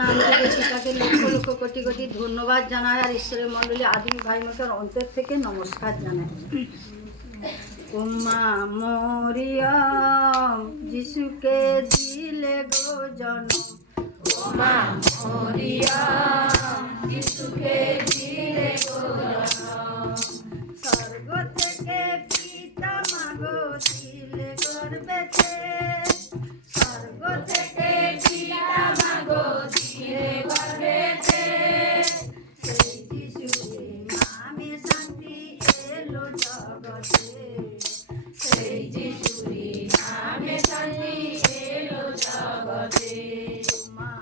নাম থেকে পিতাকে লক্ষ লক্ষ কোটি কোটি ধন্যবাদ জানাই আর ঈশ্বরের মণ্ডলী আদিম ভাই মশার অন্তর থেকে নমস্কার জানাই। উম্মা মরিয়ম যিশুকে দিলে গো জন্ম, উম্মা মরিয়ম যিশুকে দিলে গো জন্ম। স্বর্গ থেকে পিতা মাগো দিলে গর্ভেতে, স্বর্গ থেকে পিতা মাগো দিলে গর্ভেতে। সেই যিশুরে নামে শান্তি এলো জগতে, সেই যিশুরি নামে শান্তি এলো জগতে। উম্মা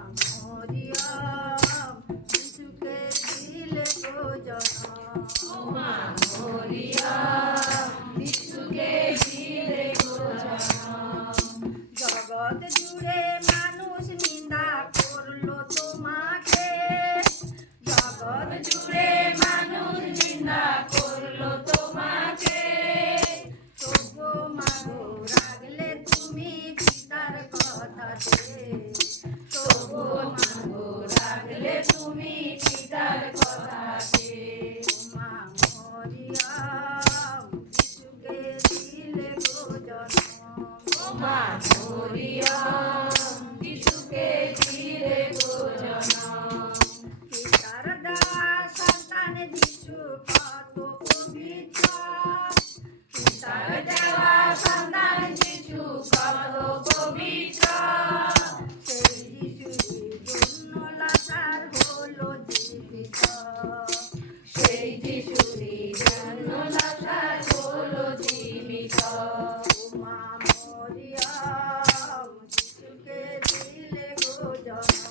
মরিয়ম যিশুকে দিলে গো জন্ম, উম্মা মরিয়ম যিশুকে দিলে গো জন্ম। জগৎ জুড়ে মানুষ নিন্দা করলো তোমাকে, জগৎ জুড়ে মানুষ নিন্দা করলো তোমাকে। তবু মাগো রাখলে তুমি পিতার কথাতে, তবু মাগো রাখলে তুমি পিতার কথাতে। উম্মা মরিয়ম যিশুকে দিলে গো জন্ম, উম্মা মরিয়ম যিশুকে দিলে গো জন্ম। পিতার দেওয়া সন্তান যিশু কত পবিত্র, পিতার দেওয়া সন্তান যিশু কত পবিত্র। সেই যিশুর জন্য লাচার হলো জীবিত, সেই যিশুরি জন্য লাচার হলো জীবিত। উম্মা মরিয়ম যিশুকে দিলে গো জন্ম,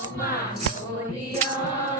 উম্মা মরিয়ম